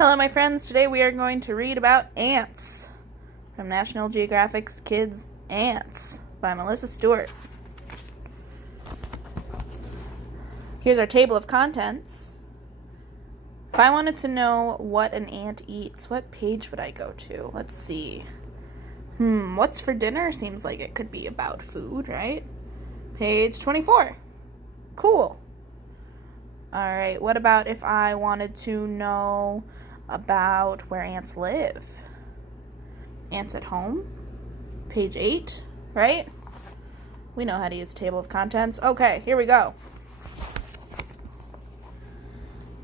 Hello, my friends. Today we are going to read about ants from National Geographic Kids' Ants by Melissa Stewart. Here's our table of contents. If I wanted to know what an ant eats, what page would I go to? Let's see. What's for dinner? Seems like it could be about food, right? Page 24. Cool. Alright, what about if I wanted to know about where ants live? Ants at home? Page 8, right? We know how to use table of contents. Okay, here we go.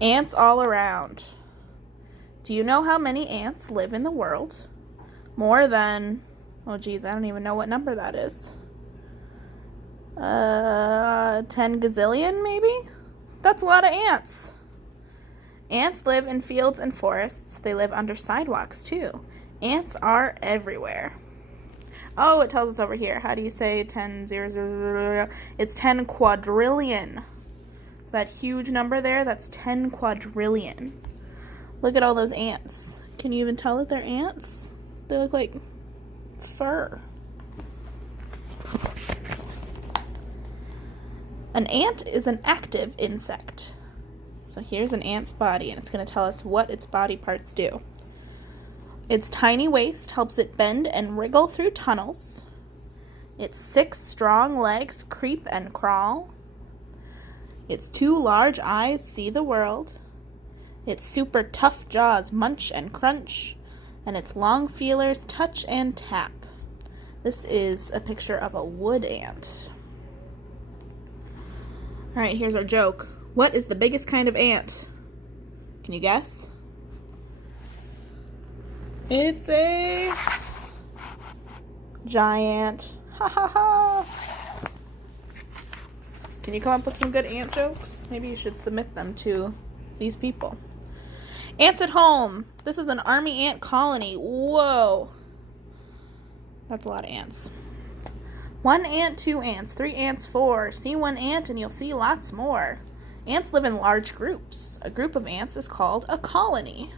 Ants all around. Do you know how many ants live in the world? More than, oh geez, I don't even know what number that is. 10 gazillion maybe? That's a lot of ants. Ants live in fields and forests. They live under sidewalks too. Ants are everywhere. Oh, it tells us over here. How do you say 10, 0, 0, 0? It's 10 quadrillion. So that huge number there, that's 10 quadrillion. Look at all those ants. Can you even tell that they're ants? They look like fur. An ant is an active insect. So here's an ant's body, and it's going to tell us what its body parts do. Its tiny waist helps it bend and wriggle through tunnels. Its 6 strong legs creep and crawl. Its 2 large eyes see the world. Its super tough jaws munch and crunch. And its long feelers touch and tap. This is a picture of a wood ant. Alright, here's our joke. What is the biggest kind of ant? Can you guess? It's a giant. Ha ha ha. Can you come up with some good ant jokes? Maybe you should submit them to these people. Ants at home. This is an army ant colony. Whoa. That's a lot of ants. 1 ant, 2 ants, 3 ants, 4. See 1 ant and you'll see lots more. Ants live in large groups. A group of ants is called a colony.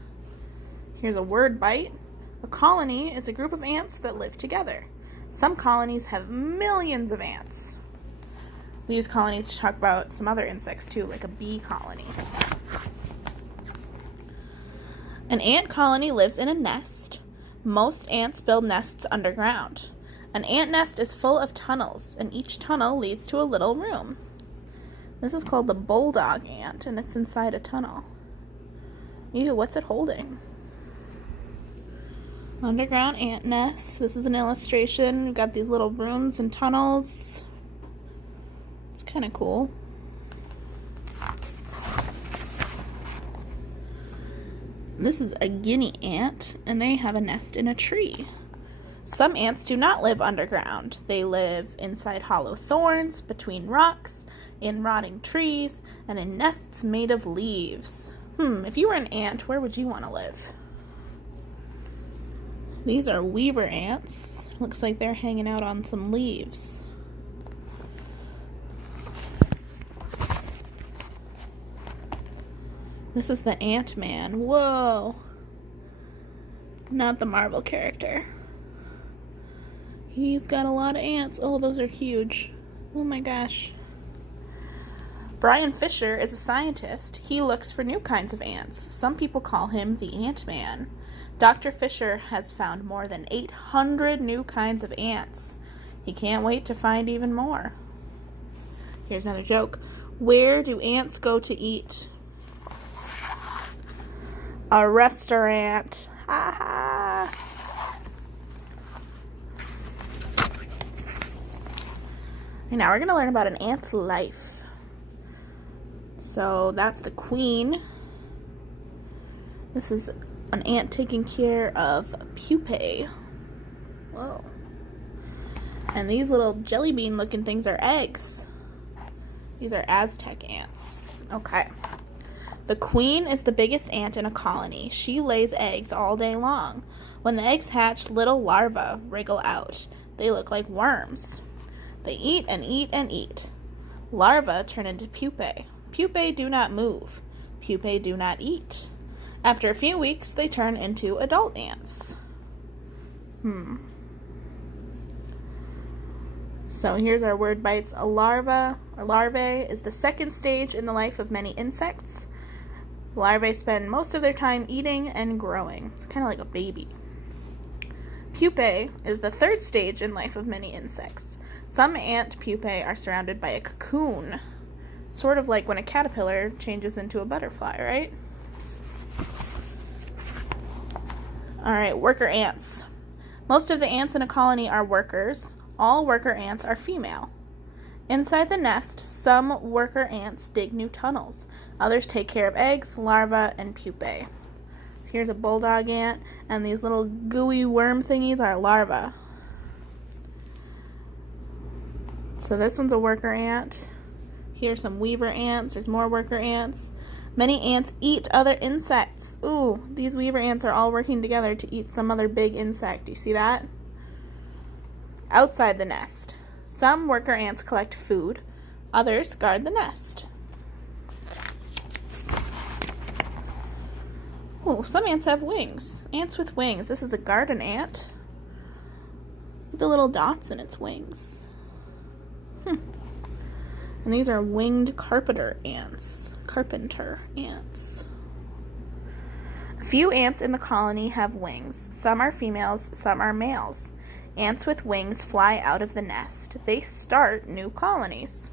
Here's a word bite. A colony is a group of ants that live together. Some colonies have millions of ants. We use colonies to talk about some other insects too, like a bee colony. An ant colony lives in a nest. Most ants build nests underground. An ant nest is full of tunnels, and each tunnel leads to a little room. This is called the bulldog ant, and it's inside a tunnel. Ew, what's it holding? Underground ant nest. This is an illustration. We've got these little rooms and tunnels. It's kind of cool. This is a guinea ant, and they have a nest in a tree. Some ants do not live underground. They live inside hollow thorns, between rocks, in rotting trees, and in nests made of leaves. If you were an ant, where would you want to live? These are weaver ants. Looks like they're hanging out on some leaves. This is the Ant-Man. Whoa. Not the Marvel character. He's got a lot of ants. Oh, those are huge. Oh my gosh. Brian Fisher is a scientist. He looks for new kinds of ants. Some people call him the Ant-Man. Dr. Fisher has found more than 800 new kinds of ants. He can't wait to find even more. Here's another joke. Where do ants go to eat? A restaurant. Ha ha. And now we're going to learn about an ant's life. So that's the queen. This is an ant taking care of pupae. Whoa. And these little jelly bean looking things are eggs. These are Aztec ants. Okay. The queen is the biggest ant in a colony. She lays eggs all day long. When the eggs hatch, little larvae wriggle out. They look like worms. They eat and eat and eat. Larvae turn into pupae. Pupae do not move. Pupae do not eat. After a few weeks, they turn into adult ants. So here's our word bites. A larva, or larvae, is the second stage in the life of many insects. Larvae spend most of their time eating and growing. It's kind of like a baby. Pupae is the third stage in life of many insects. Some ant pupae are surrounded by a cocoon, sort of like when a caterpillar changes into a butterfly, right? Alright, worker ants. Most of the ants in a colony are workers. All worker ants are female. Inside the nest, some worker ants dig new tunnels. Others take care of eggs, larvae, and pupae. Here's a bulldog ant, and these little gooey worm thingies are larvae. So this one's a worker ant. Here's some weaver ants. There's more worker ants. Many ants eat other insects. Ooh, these weaver ants are all working together to eat some other big insect. Do you see that? Outside the nest. Some worker ants collect food. Others guard the nest. Ooh, some ants have wings. Ants with wings. This is a garden ant. Look at the little dots in its wings. And these are winged carpenter ants. A few ants in the colony have wings. Some are females, some are males. Ants with wings fly out of the nest. They start new colonies.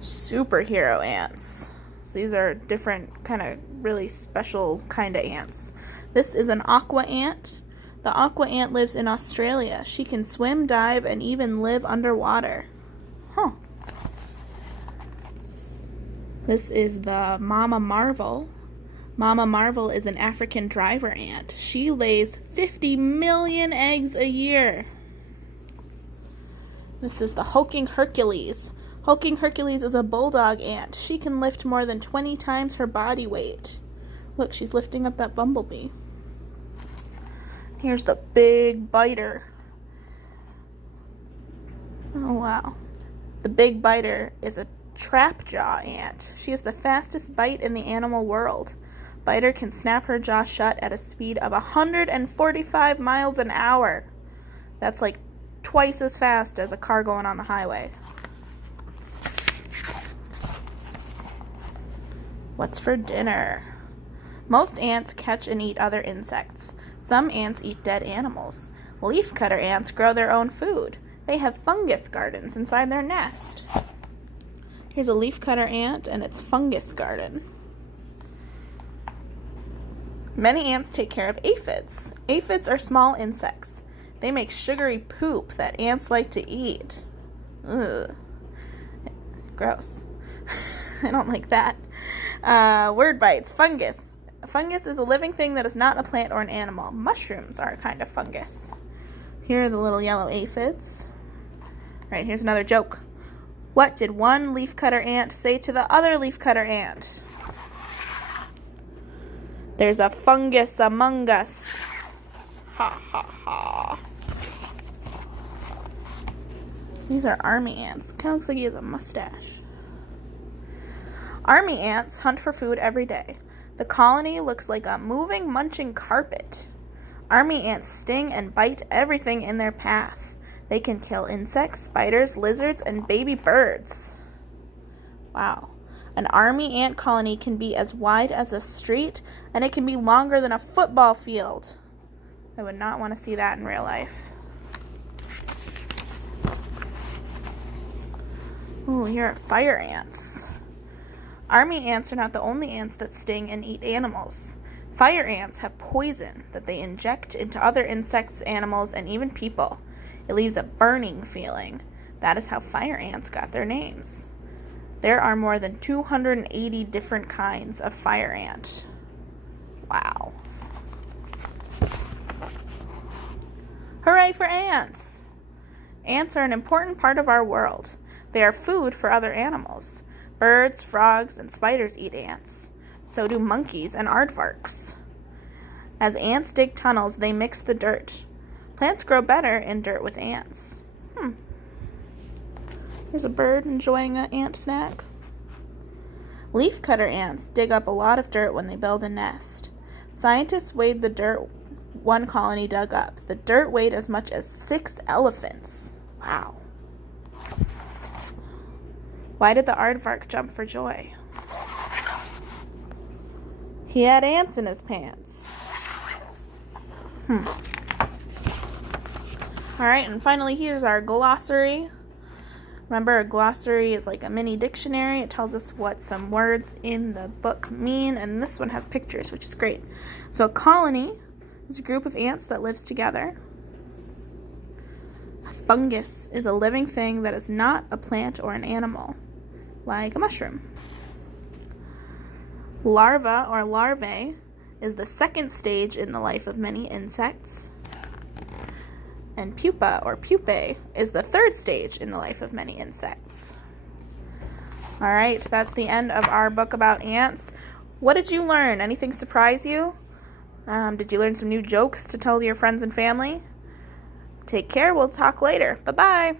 Superhero ants. So these are different kind of really special kind of ants. This is an aqua ant. The aqua ant lives in Australia. She can swim, dive, and even live underwater. This is the Mama Marvel. Mama Marvel is an African driver ant. She lays 50 million eggs a year. This is the hulking Hercules. Hulking Hercules is a bulldog ant. She can lift more than 20 times her body weight. Look, she's lifting up that bumblebee. Here's the big biter. Oh, wow. The big biter is a trapjaw ant. She is the fastest bite in the animal world. Biter can snap her jaw shut at a speed of 145 miles an hour. That's like twice as fast as a car going on the highway. What's for dinner? Most ants catch and eat other insects. Some ants eat dead animals. Leafcutter ants grow their own food. They have fungus gardens inside their nest. Here's a leafcutter ant and its fungus garden. Many ants take care of aphids. Aphids are small insects. They make sugary poop that ants like to eat. Ugh. Gross. I don't like that. Word bites. Fungus. A fungus is a living thing that is not a plant or an animal. Mushrooms are a kind of fungus. Here are the little yellow aphids. Right, here's another joke. What did one leafcutter ant say to the other leafcutter ant? There's a fungus among us. Ha ha ha. These are army ants. Kind of looks like he has a mustache. Army ants hunt for food every day. The colony looks like a moving, munching carpet. Army ants sting and bite everything in their path. They can kill insects, spiders, lizards, and baby birds. Wow. An army ant colony can be as wide as a street, and it can be longer than a football field. I would not want to see that in real life. Ooh, here are fire ants. Army ants are not the only ants that sting and eat animals. Fire ants have poison that they inject into other insects, animals, and even people. It leaves a burning feeling. That is how fire ants got their names. There are more than 280 different kinds of fire ant. Wow. Hooray for ants! Ants are an important part of our world. They are food for other animals. Birds, frogs, and spiders eat ants. So do monkeys and aardvarks. As ants dig tunnels, they mix the dirt. Plants grow better in dirt with ants. There's a bird enjoying an ant snack. Leafcutter ants dig up a lot of dirt when they build a nest. Scientists weighed the dirt one colony dug up. The dirt weighed as much as 6 elephants. Wow. Why did the aardvark jump for joy? He had ants in his pants. Alright, and finally here's our glossary. Remember, a glossary is like a mini dictionary. It tells us what some words in the book mean, and this one has pictures, which is great. So a colony is a group of ants that lives together. A fungus is a living thing that is not a plant or an animal, like a mushroom. Larva or larvae is the second stage in the life of many insects. And pupa or pupae is the third stage in the life of many insects. Alright, that's the end of our book about ants. What did you learn? Anything surprise you? Did you learn some new jokes to tell your friends and family? Take care. We'll talk later. Bye-bye.